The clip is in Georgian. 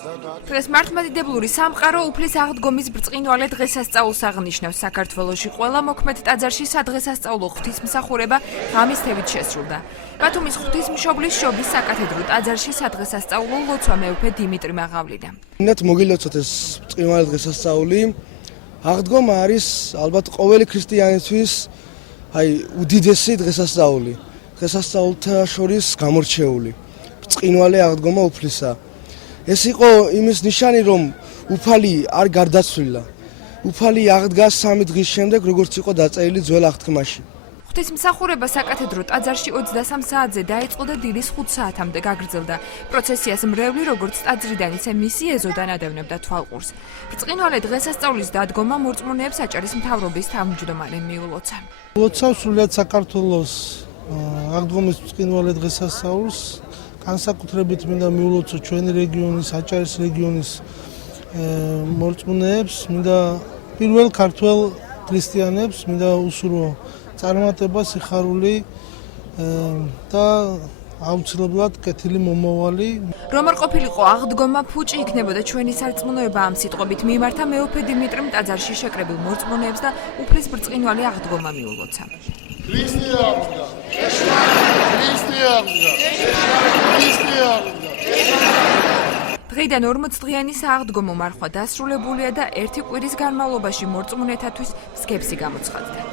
დღეს მართლმადიდებლური სამყარო უფლის აღდგომის ბრწყინვალე დღესასწაულს აღნიშნავს. საქართველოში ყველა მოქმედ ტაძარში სადღესასწაულო ღვთისმსახურება ღამის თევით შესრულდა. ბათუმის ღვთისმშობლის შობის საკათედრო ტაძარში სადღესასწაულო ლოცვა მეუფე დიმიტრი მაღავლიდა. ნათ მოგილოცოთ ეს ბრწყინვალე დღესასწაული. აღდგომა არის ალბათ ყოველი ქრისტიანისთვის უდიდესი დღესასწაული. დღესასწაულთა შორის გამორჩეული. ბრწყინვალე აღდგომა უფლისა. ეს იყო იმის ნიშანი, რომ უფალი არ გარდაცვლილა. უფალი აღდგა 3 დღის შემდეგ, როგორც იყო დაწერილი ძველ აღთქმაში. ღვთისმსახურება საკათედრო ტაძარში 23 საათზე დაიწყო და დილის 5 საათამდე გაგრძელდა. პროცესიას მრევლი როგორც ტაძრიდან, ისე მისი ეზოდან ადევნებდა თვალყურს. ბრწყინვალე დღესასწაულის დადგომა მორწმუნეებს აჭარის მთავრობის თავმჯდომარე მიულოცა. ლოცავ სრულიად საქართველოს აღდგომის ბრწყინვალე დღესასწაულს. განსაკუთრებით მინდა მიულოცო ჩვენი რეგიონის, აჭარის რეგიონის მორწმუნეებს, მინდა პირველ ქართველ ქრისტიანებს, მინდა უსურვო წარმატება, სიხარული და აუცილებლად კეთილი მომავალი. რომ არ ყოფილიყო აღდგომა, ფუჭი იქნებოდა ჩვენი სარწმუნოება ამ სიტყვებით მიმართა მეუფე დიმიტრიმ ტაძარში შეკრებილ მორწმუნეებს და უფლის ბრწყინვალე აღდგომა მიულოცა. დღეიდან 40 დღიანი სააღდგომო მარხვა დასრულებულია და ერთი კვირის განმავლობაში მორწმუნეთათვის მსგავსი გამოცხადდა.